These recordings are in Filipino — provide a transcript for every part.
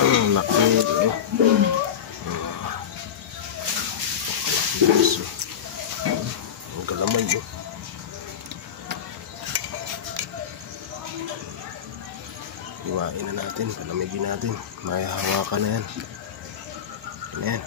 Laki. Ang galamay mo. Iwain na natin, palamigin natin. May hawakan na yan. Ayan.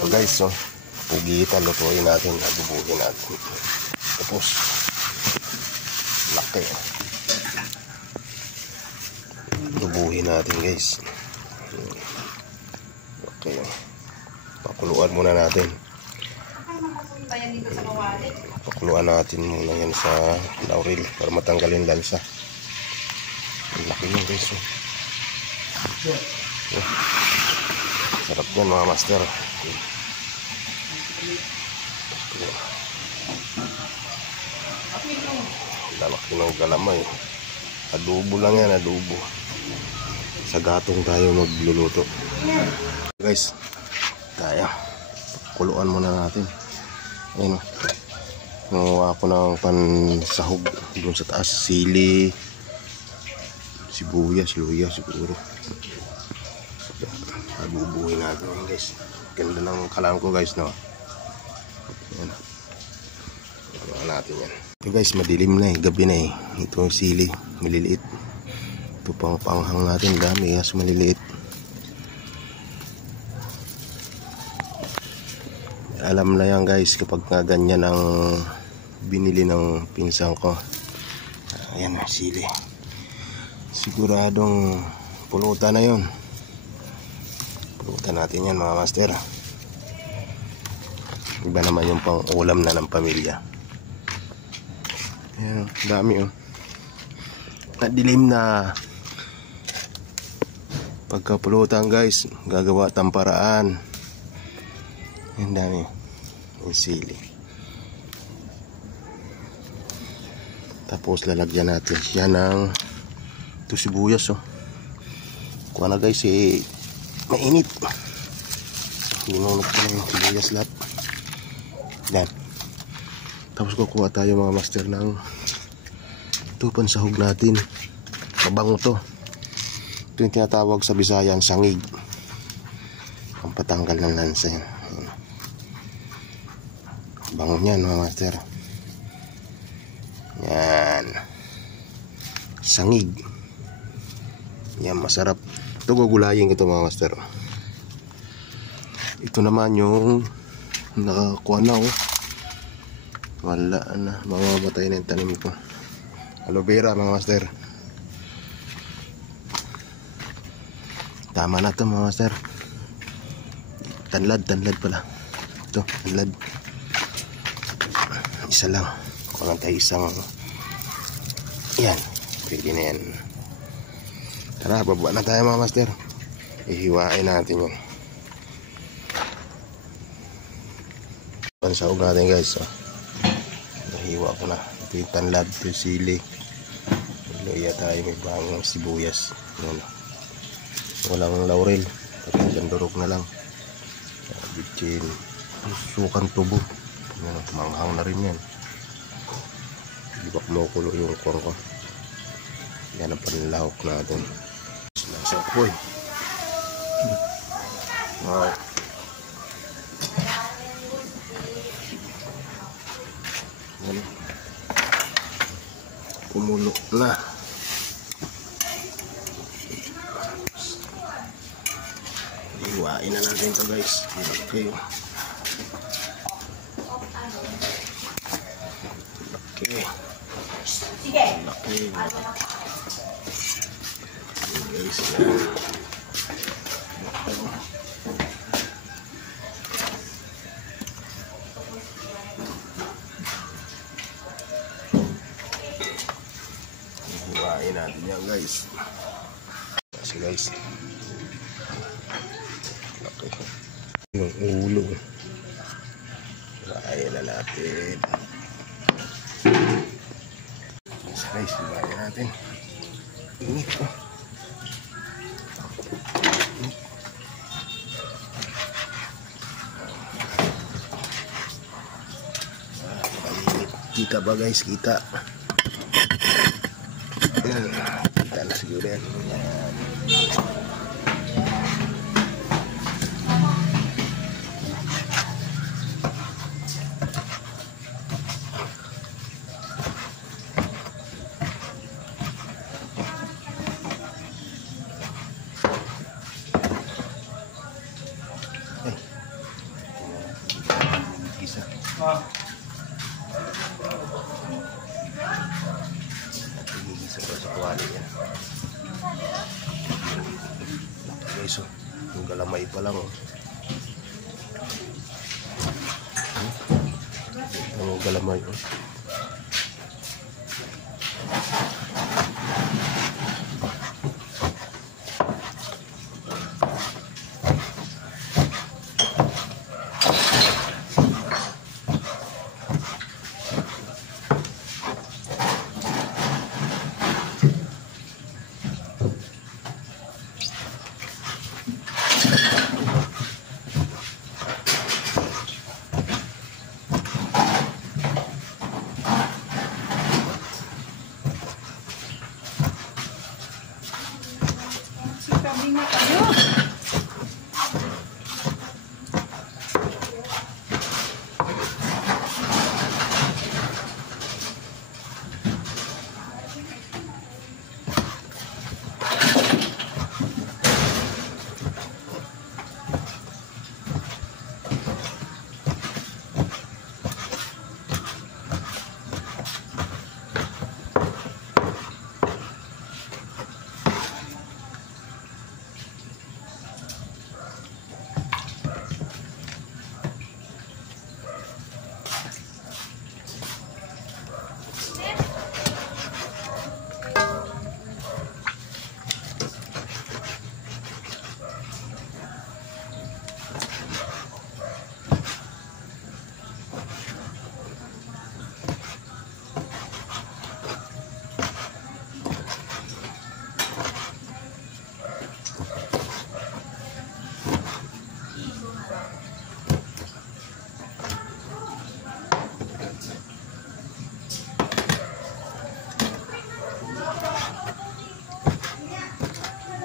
So guys, so pugitan, lutuin natin, adubuhin natin. Tapos laki. Adubuhin natin guys. Okay. Pakuluan muna natin. Pakuluan natin muna yan sa laurel para matanggalin lansa. Ang laki yun guys. Sarap yan mga master. Lalaki ng galamay. Adobo lang yan, adobo. Sa gatong tayo magluluto. Guys, tayo. Kuluan muna natin. Ayun. Nanguha ko ng pansahog doon sa taas. Sili, sibuyas, luya siguro. Abubuhin natin guys. Ganda ng kalam ko guys, no? Ayan. Ayan natin yan. Okay guys, madilim na eh. Gabi na eh. Ito yung sili. Maliliit. Ito pang panghang natin. Dami kasi maliliit. Alam na yan guys kapag nga ganyan ang binili ng pinsang ko. Ayan ang sili. Siguradong pulutan na yun. Pulutan natin yan mga master. Iba naman yung pang ulam na ng pamilya. Ayan, dami oh. Nadilim na. Pagkapulutan guys, gagawa tayong paraan. Ayan dami. Yung sili. Tapos lalagyan natin siya ng ito sibuyas oh. Kuha na guys eh. Mainit. Linunok ko ng sibuyas lahat. Yan. Tapos kukuha tayo mga master ng ito pansahog natin. Mabango to. Ito yung tinatawag sa Bisayan sangig. Ang patanggal ng lansa yan. Bango niyan mga master. Yan. Sangig. Yan masarap. Ito gugulayin ko ito mga master. Ito naman yung nakakuha na oh. Wala na. Mamamatay na yung tanim ko. Aloe vera mga master. Tama na ito mga master. Tanlad pala. Ito, tanlad. Isa lang. Kuha tayo isang. Yan. Pwede na yan. Tara, baba na tayo mga master. Ihiwain natin yun. Pansahog natin guys. So, nahiwa ko na. Ito yung tanlad, ito yung sili. Luya tayo, may bangong sibuyas. Yan. Walang laurel. Pati durog na lang. Bitchin. Sukan tubo. Yan, manghang na rin yan. Di ba kumukulo yung korn ko. Yan ang panlahok natin. Nasa apoy. Wow. Yan. Kumulo na. Iwain na natin ito guys. Okay. Okay. Sige. Okay. Guys. Iwain natin yan guys. Kasi guys. Okay. Yung ulo. Iwain na natin. Guys, iwain natin. Init po. Kita ba guys? Kita. Ayan. Kita na siguro yan. Ayan. Isa. Isa pa sa kawali yan. Guys, oh. Yung galamay pa lang, oh. Yung galamay, oh.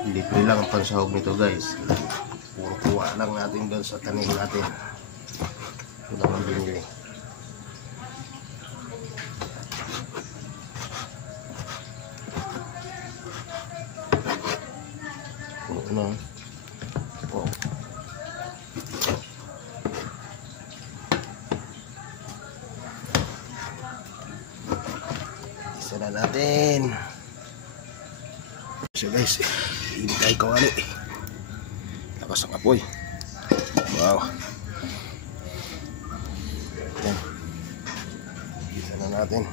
Libre lang ang pansahog nito guys. Puro kuha lang natin doon sa tanim natin. Ito lang ang binili. Ano? Oh. Isa na natin. So guys, hindi tayo kawali. Lakas ang apoy. Wow. Yan. Isa na natin.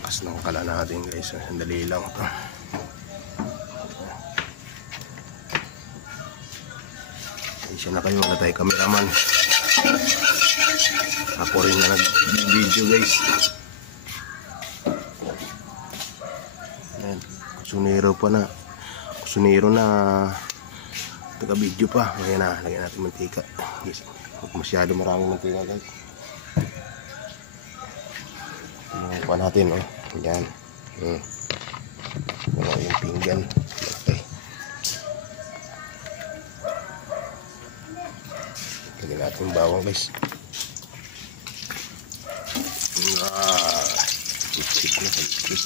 Lakas ng kala natin guys. Sandali lang ito. Isa na kayo, wala tayo cameraman. Ako rin na nag-video guys. Kusunero pa na. Kusunero na taga-video pa. Ngayon na, lagyan natin mantika. Yes. Huwag masyado maraming mantika guys. Tingnan pa natin, oh. Yan. Wala yung pinggan. Okay. Lagyan natin bawang guys. Chip na chip.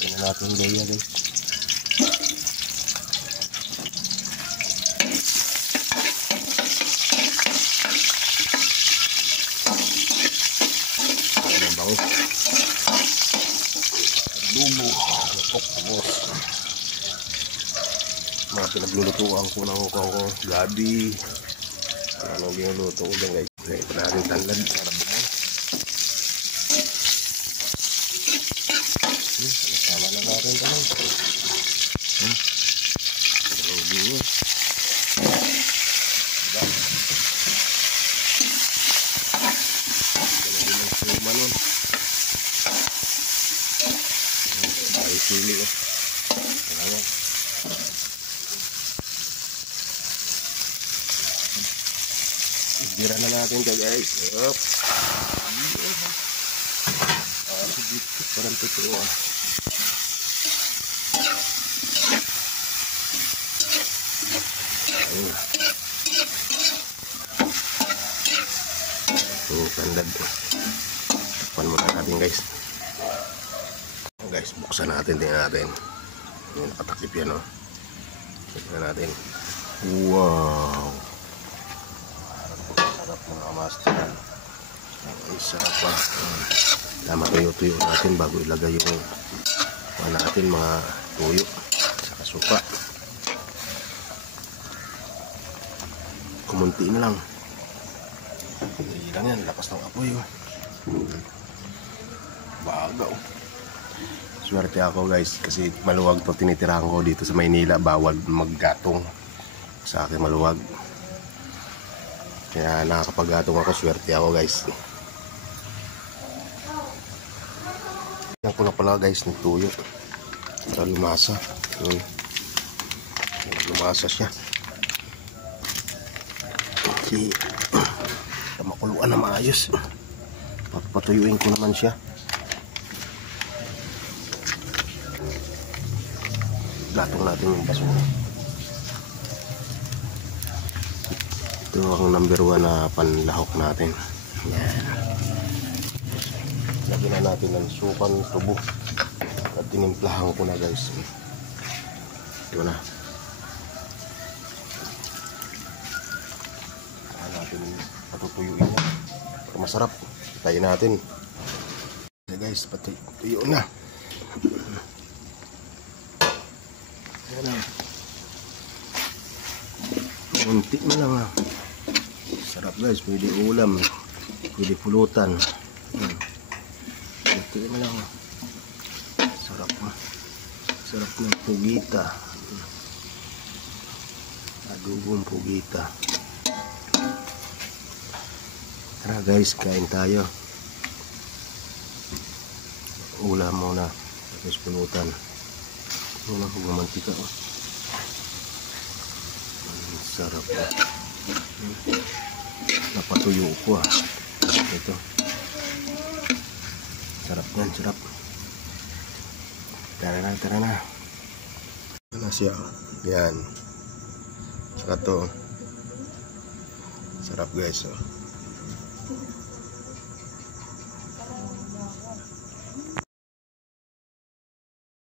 Tingnan natin gaya guys. Ayan ang bango. Adobo. Pokpokos. Mga pinaglulutuan ko ng gabi. Ano ginuluto ko dyan guys. Ito na rin tanlad para buhay. Sama na natin tayo. Diba? Ganun din ang suma nun. sili. Ayan. Ibira na natin ka guys. Yup. Dito parang totoo. Ayun. Tandad. Takpan muna natin guys. Guys, buksan natin. Tingnan natin. Nakatakip yan, oh. Tingnan natin. Wow. Sarap mga master. Ay, sarap pa. Tama tuyo-tuyo natin bago ilagay yung natin mga tuyo saka suka. Kumunti na lang. Hindi lang yan. Lakas ng apoy, oh. Bagaw. Swerte ako guys kasi maluwag to tinitirahan ko dito sa Maynila. Bawal maggatong sa akin maluwag. Kaya nakakapaggatong ako. Swerte ako guys. Yan ko na pala guys ng tuyo. Para lumasa. Lumasa siya. Kasi makuluan na maayos. Patuyuin ko naman siya. Gatong natin yung basura. Ito ang number 1 na panlahok natin. Yan. Lagyan na natin ng sukan tubo. At tinimplahan ko na guys. Ito na. Kaya natin patutuyuin na. Para masarap. Tayin natin. Okay guys, patuyo na. Yan na. Muntik na lang, ah. Sarap guys, pwede ulam, pwede pulutan. Muntik na lang, ah. Sarap, ah. Sarap ng pugita. Adobong pugita. Tara guys, kain tayo. Ulam muna, tapos pulutan. Wala ko mantika, oh. Sarap, oh. Napatuyo ko, ah. Ito. Sarap yan, sarap. Tara na, tara na. Ano siya? Yan. Saka to. Sarap guys, oh.